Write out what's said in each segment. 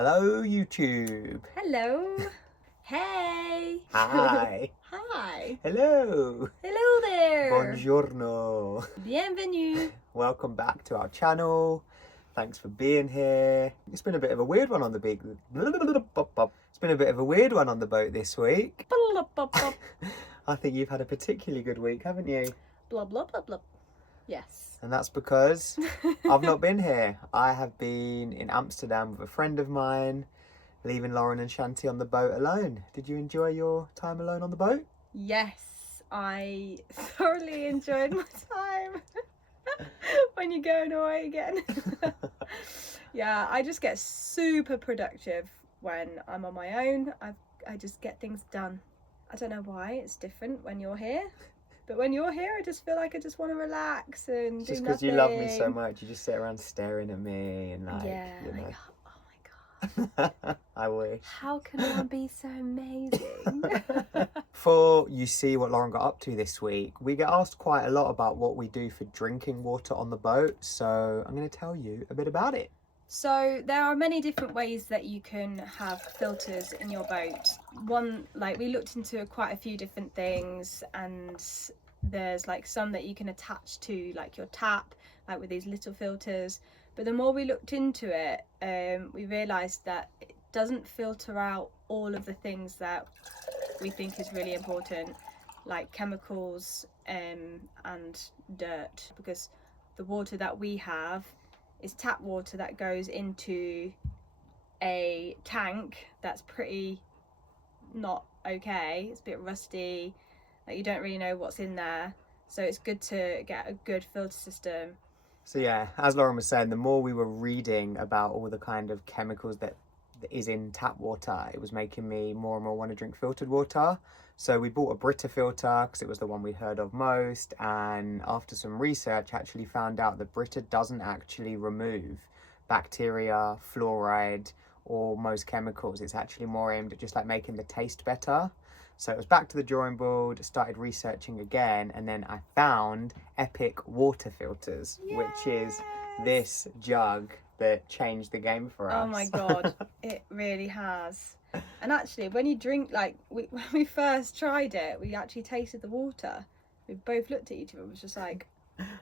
Hello, YouTube. Hello. Hey. Hi. Hi. Hello. Hello there. Buongiorno. Bienvenue. Welcome back to our channel. Thanks for being here. It's been a bit of a weird one on the big. It's been a bit of a weird one on the boat this week. I think you've had a particularly good week, haven't you? Blah, blah, blah, blah. Yes. And that's because I've not been here. I have been in Amsterdam with a friend of mine, leaving Lauren and Shanti on the boat alone. Did you enjoy your time alone on the boat? Yes, I thoroughly enjoyed my time. When you're going away again. Yeah, I just get super productive when I'm on my own. I just get things done. I don't know why it's different when you're here. But when you're here, I just feel like I just want to relax and do Just nothing. because you love me so much, you just sit around staring at me and like, Yeah, you know. like, oh my God. I wish. How can one be so amazing? Before you see what Lauren got up to this week, we get asked quite a lot about what we do for drinking water on the boat. So I'm going to tell you a bit about it. So there are many different ways that you can have filters in your boat. One, like we looked into quite a few different things, and there's like some that you can attach to like your tap, like with these little filters. But the more we looked into it, we realised that it doesn't filter out all of the things that we think is really important, like chemicals and dirt, because the water that we have is tap water that goes into a tank that's pretty not okay. It's a bit rusty, like you don't really know what's in there, so it's good to get a good filter system. So yeah, as Lauren was saying, the more we were reading about all the kind of chemicals that is in tap water, it was making me more and more want to drink filtered water. So we bought a Brita filter because it was the one we heard of most, and after some research actually found out that Brita doesn't actually remove bacteria, fluoride or most chemicals. It's actually more aimed at just like making the taste better. So it was back to the drawing board, started researching again, and then I found Epic water filters. Yes! Which is this jug that changed the game for us. Oh my God, it really has. And actually, when you drink, like when we first tried it, we actually tasted the water. We both looked at each other and was just like,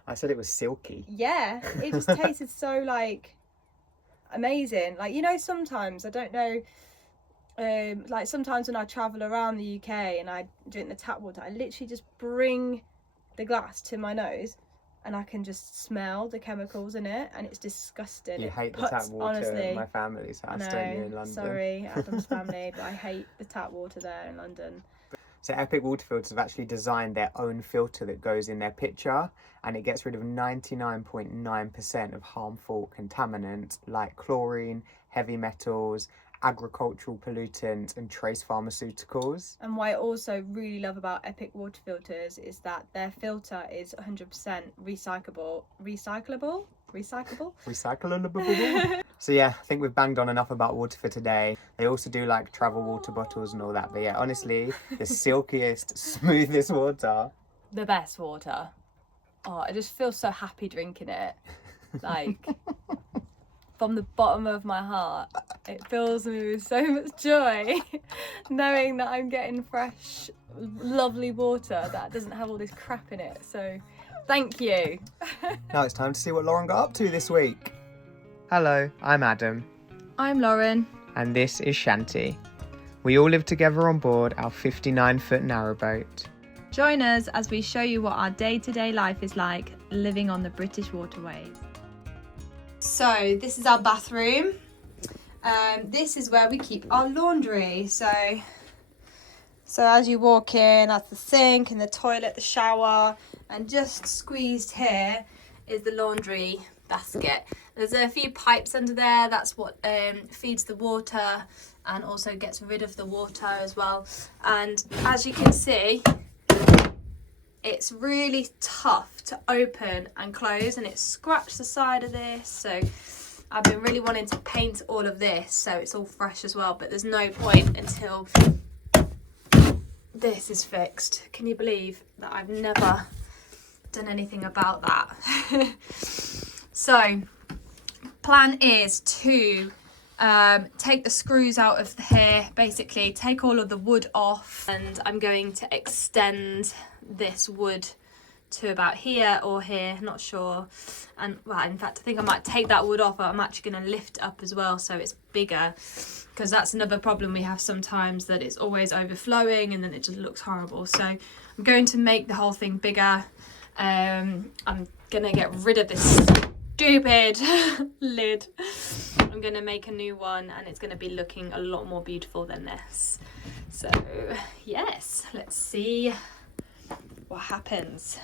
I said it was silky. yeah, it just tasted so like amazing. Like, you know, sometimes I don't know, like sometimes when I travel around the UK and I drink the tap water, I literally just bring the glass to my nose and I can just smell the chemicals in it, and it's disgusting. You it hate the puts, tap water honestly, at my family's house, don't you, in London? Sorry, Adam's family, but I hate the tap water there in London. So Epic water filters have actually designed their own filter that goes in their pitcher, and it gets rid of 99.9% of harmful contaminants like chlorine, heavy metals, agricultural pollutants and trace pharmaceuticals. And what I also really love about Epic water filters is that their filter is 100% recyclable. So yeah, I think we've banged on enough about water for today. They also do like travel water bottles and all that, but yeah, honestly, the silkiest, smoothest water. The best water. Oh, I just feel so happy drinking it. Like, from the bottom of my heart, it fills me with so much joy knowing that I'm getting fresh, lovely water that doesn't have all this crap in it. So thank you. Now it's time to see what Lauren got up to this week. Hello, I'm Adam. I'm Lauren. And this is Shanti. We all live together on board our 59-foot narrowboat. Join us as we show you what our day-to-day life is like living on the British waterways. So this is our bathroom. This is where we keep our laundry. So as you walk in, that's the sink and the toilet, the shower, and just squeezed here is the laundry basket. There's a few pipes under there. That's what feeds the water and also gets rid of the water as well. And as you can see, it's really tough to open and close, and it scratched the side of this. So I've been really wanting to paint all of this so it's all fresh as well, but there's no point until this is fixed. Can you believe that I've never done anything about that? So plan is to take the screws out of here, basically take all of the wood off, and I'm going to extend this wood to about here or here, not sure. And well, in fact I think I might take that wood off, but I'm actually going to lift it up as well so it's bigger, because that's another problem we have sometimes, that it's always overflowing and then it just looks horrible. So I'm going to make the whole thing bigger. I'm gonna get rid of this stupid lid. I'm gonna make a new one and it's gonna be looking a lot more beautiful than this. So yes, let's see what happens.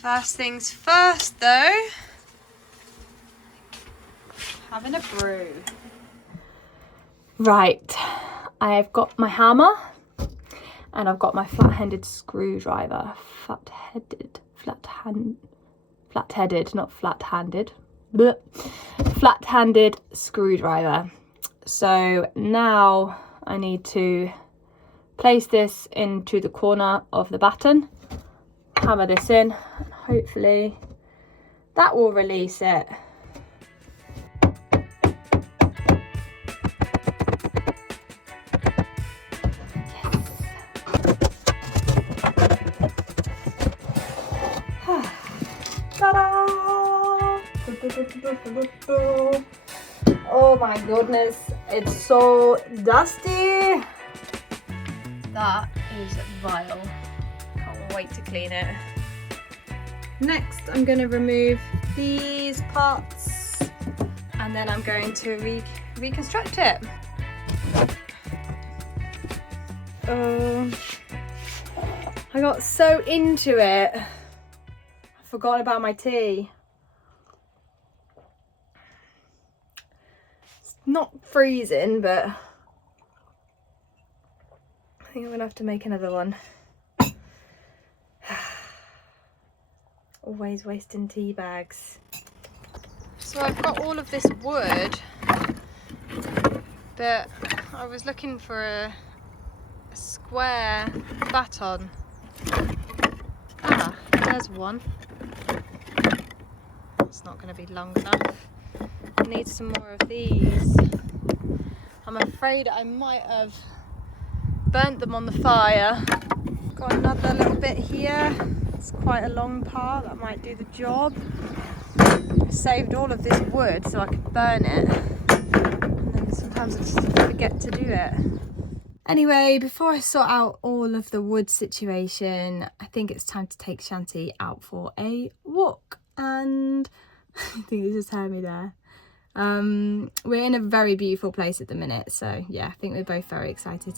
First things first though, having a brew. Right, I've got my hammer and I've got my flat-handed screwdriver. Flat-headed, not flat-handed. Blech. Flat-handed screwdriver. So now I need to place this into the corner of the batten, hammer this in, and hopefully that will release it. Oh my goodness, it's so dusty. That is vile. Can't wait to clean it. Next, I'm going to remove these parts and then I'm going to reconstruct it. I got so into it. I forgot about my tea. It's not freezing, but I think I'm gonna have to make another one. Always wasting tea bags. So I've got all of this wood, but I was looking for a square baton. Ah, there's one. It's not going to be long enough. I need some more of these. I'm afraid I might have burnt them on the fire. Got another little bit here. It's quite a long part, that might do the job. I saved all of this wood so I could burn it. And then sometimes I just forget to do it. Anyway, before I sort out all of the wood situation, I think it's time to take Shanti out for a walk. And I think you just heard me there. We're in a very beautiful place at the minute, so yeah, I think we're both very excited.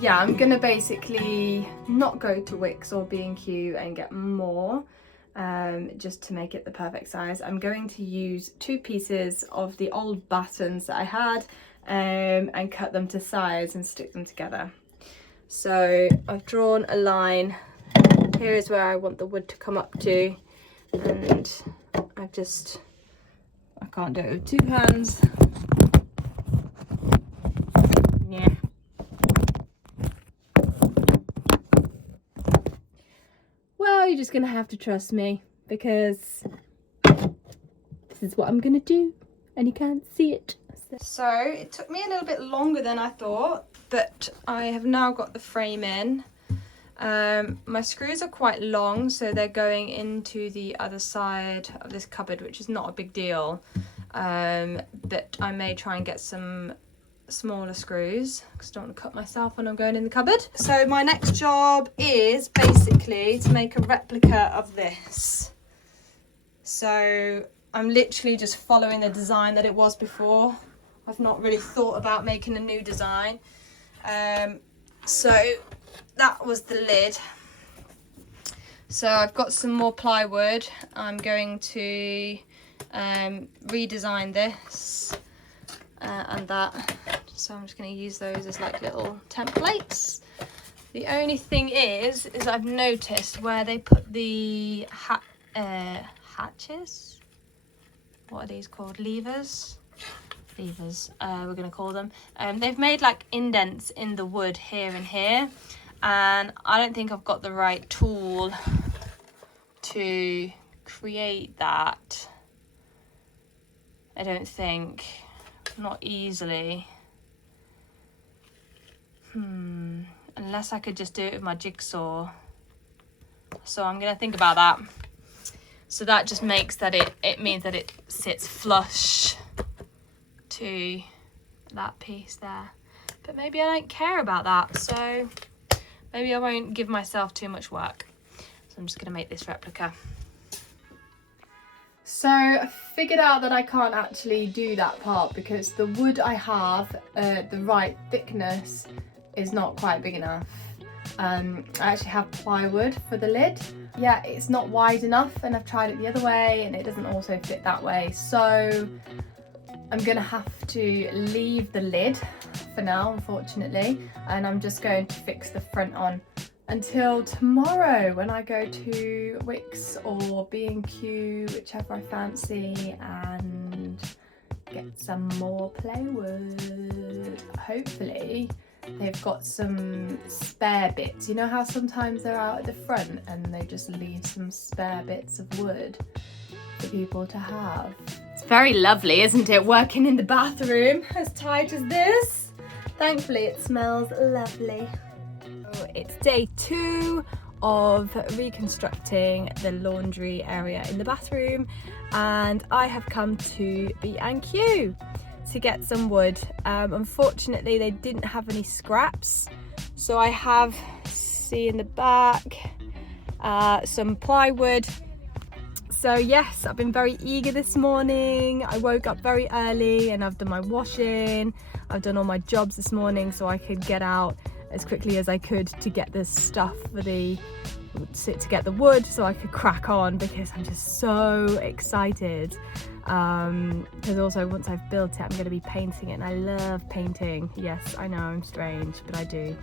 Yeah, I'm gonna basically not go to Wix or B&Q and get more, just to make it the perfect size. I'm going to use 2 pieces of the old battens that I had and cut them to size and stick them together. So I've drawn a line. Here is where I want the wood to come up to, and I can't do it with 2 hands. Yeah. Well, you're just gonna have to trust me, because this is what I'm gonna do and you can't see it. So it took me a little bit longer than I thought, but I have now got the frame in. My screws are quite long, so they're going into the other side of this cupboard, which is not a big deal, but I may try and get some smaller screws because I don't want to cut myself when I'm going in the cupboard. So my next job is basically to make a replica of this. So I'm literally just following the design that it was before. I've not really thought about making a new design. So that was the lid. So I've got some more plywood. I'm going to redesign this and that, so I'm just going to use those as like little templates. The only thing is I've noticed where they put the hatches, what are these called, levers, we're going to call them, they've made like indents in the wood here and here, and I don't think I've got the right tool to create that. I don't think, not easily. Unless I could just do it with my jigsaw. So I'm gonna think about that. So that just makes that it means that it sits flush to that piece there. But maybe I don't care about that, so maybe I won't give myself too much work. So I'm just gonna make this replica. So I figured out that I can't actually do that part because the wood I have, the right thickness, is not quite big enough. I actually have plywood for the lid. Yeah, it's not wide enough, and I've tried it the other way and it doesn't also fit that way. So I'm gonna have to leave the lid for now, unfortunately, and I'm just going to fix the front on until tomorrow when I go to Wix or B&Q, whichever I fancy, and get some more plywood. Hopefully they've got some spare bits. You know how sometimes they're out at the front and they just leave some spare bits of wood for people to have. It's very lovely, isn't it, working in the bathroom as tight as this? Thankfully it smells lovely. So it's day 2 of reconstructing the laundry area in the bathroom, and I have come to B&Q to get some wood. Unfortunately they didn't have any scraps, so I have, see in the back, some plywood. So yes, I've been very eager this morning. I woke up very early and I've done my washing, I've done all my jobs this morning so I could get out as quickly as I could to get the stuff for to get the wood so I could crack on, because I'm just so excited. Because also once I've built it I'm going to be painting it, and I love painting. Yes, I know I'm strange, but I do.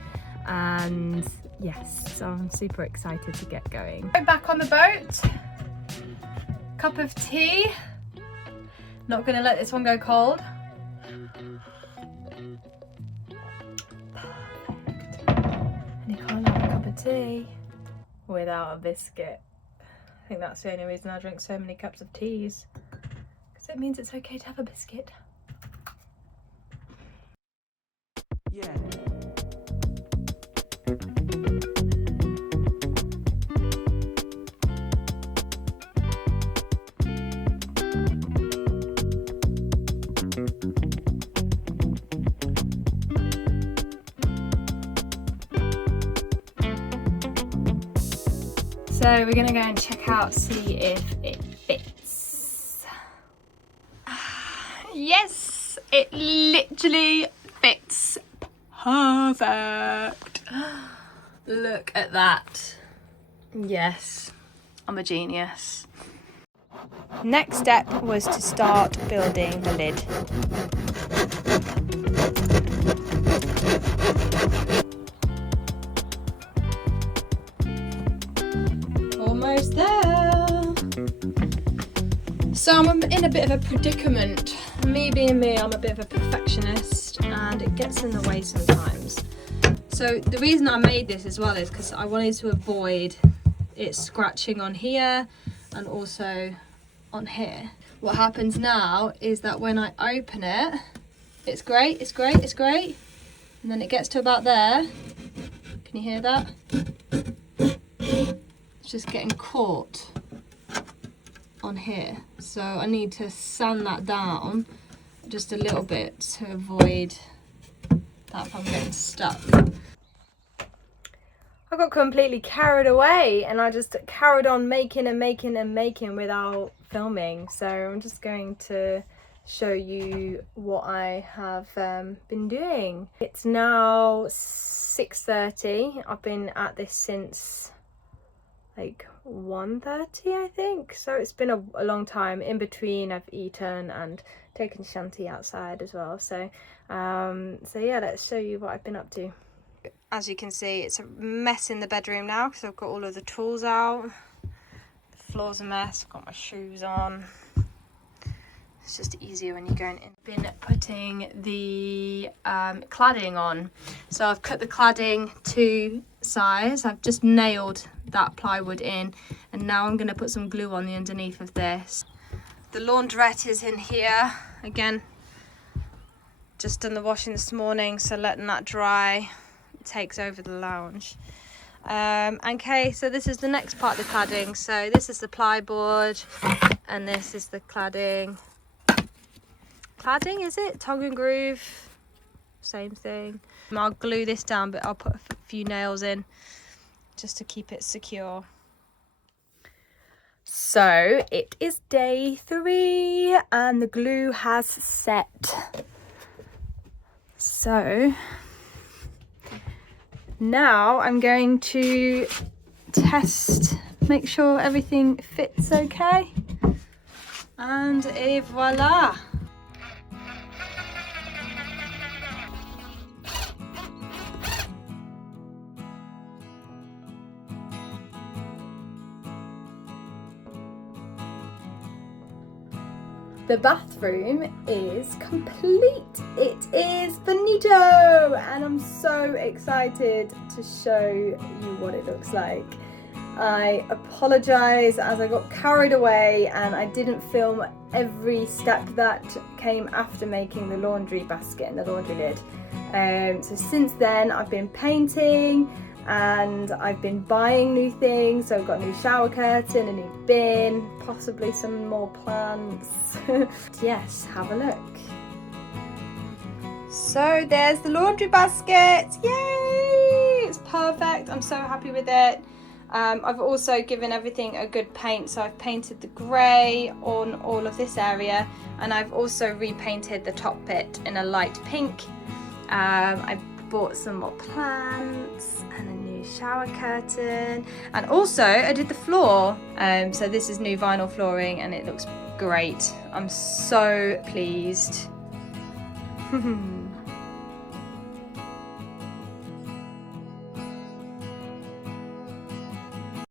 And yes, so I'm super excited to get going. Back on the boat, cup of tea, not going to let this one go cold. And you can't have a cup of tea without a biscuit. I think that's the only reason I drink so many cups of teas. It means it's okay to have a biscuit. Yeah. So we're gonna go and check out, see if it fits. Yes, it literally fits perfect. Look at that. Yes, I'm a genius. Next step was to start building the lid. Almost there. So I'm in a bit of a predicament. Me being me, I'm a bit of a perfectionist and it gets in the way sometimes. So the reason I made this as well is because I wanted to avoid it scratching on here and also on here. What happens now is that when I open it, it's great, it's great, it's great. And then it gets to about there. Can you hear that? It's just getting caught on here. So I need to sand that down just a little bit to avoid that from getting stuck. I got completely carried away and I just carried on making and making and making without filming. So I'm just going to show you what I have been doing. It's now 6:30. I've been at this since, like 1:30 I think, so it's been a long time. In between I've eaten and taken Shanti outside as well, so yeah, let's show you what I've been up to. As you can see, it's a mess in the bedroom now because I've got all of the tools out. The floor's a mess, I've got my shoes on. It's just easier when you're going in. I've been putting the cladding on. So I've cut the cladding to size. I've just nailed that plywood in, and now I'm going to put some glue on the underneath of this. The laundrette is in here. Again, just done the washing this morning, so letting that dry. It takes over the lounge. Okay, so this is the next part of the cladding. So this is the plyboard, and this is the cladding. Cladding, is it? Tongue and groove, same thing. I'll glue this down, but I'll put a few nails in just to keep it secure. So it is day 3 and the glue has set. So now I'm going to test, make sure everything fits okay, and voila. The bathroom is complete. It is finito, and I'm so excited to show you what it looks like. I apologise as I got carried away and I didn't film every step that came after making the laundry basket and the laundry lid. So since then I've been painting and I've been buying new things. So I've got a new shower curtain, a new bin, possibly some more plants. Yes, have a look. So there's the laundry basket. Yay! It's perfect. I'm so happy with it. I've also given everything a good paint, so I've painted the grey on all of this area, and I've also repainted the top bit in a light pink. I bought some more plants and a new shower curtain, and also I did the floor. So this is new vinyl flooring and it looks great. I'm so pleased.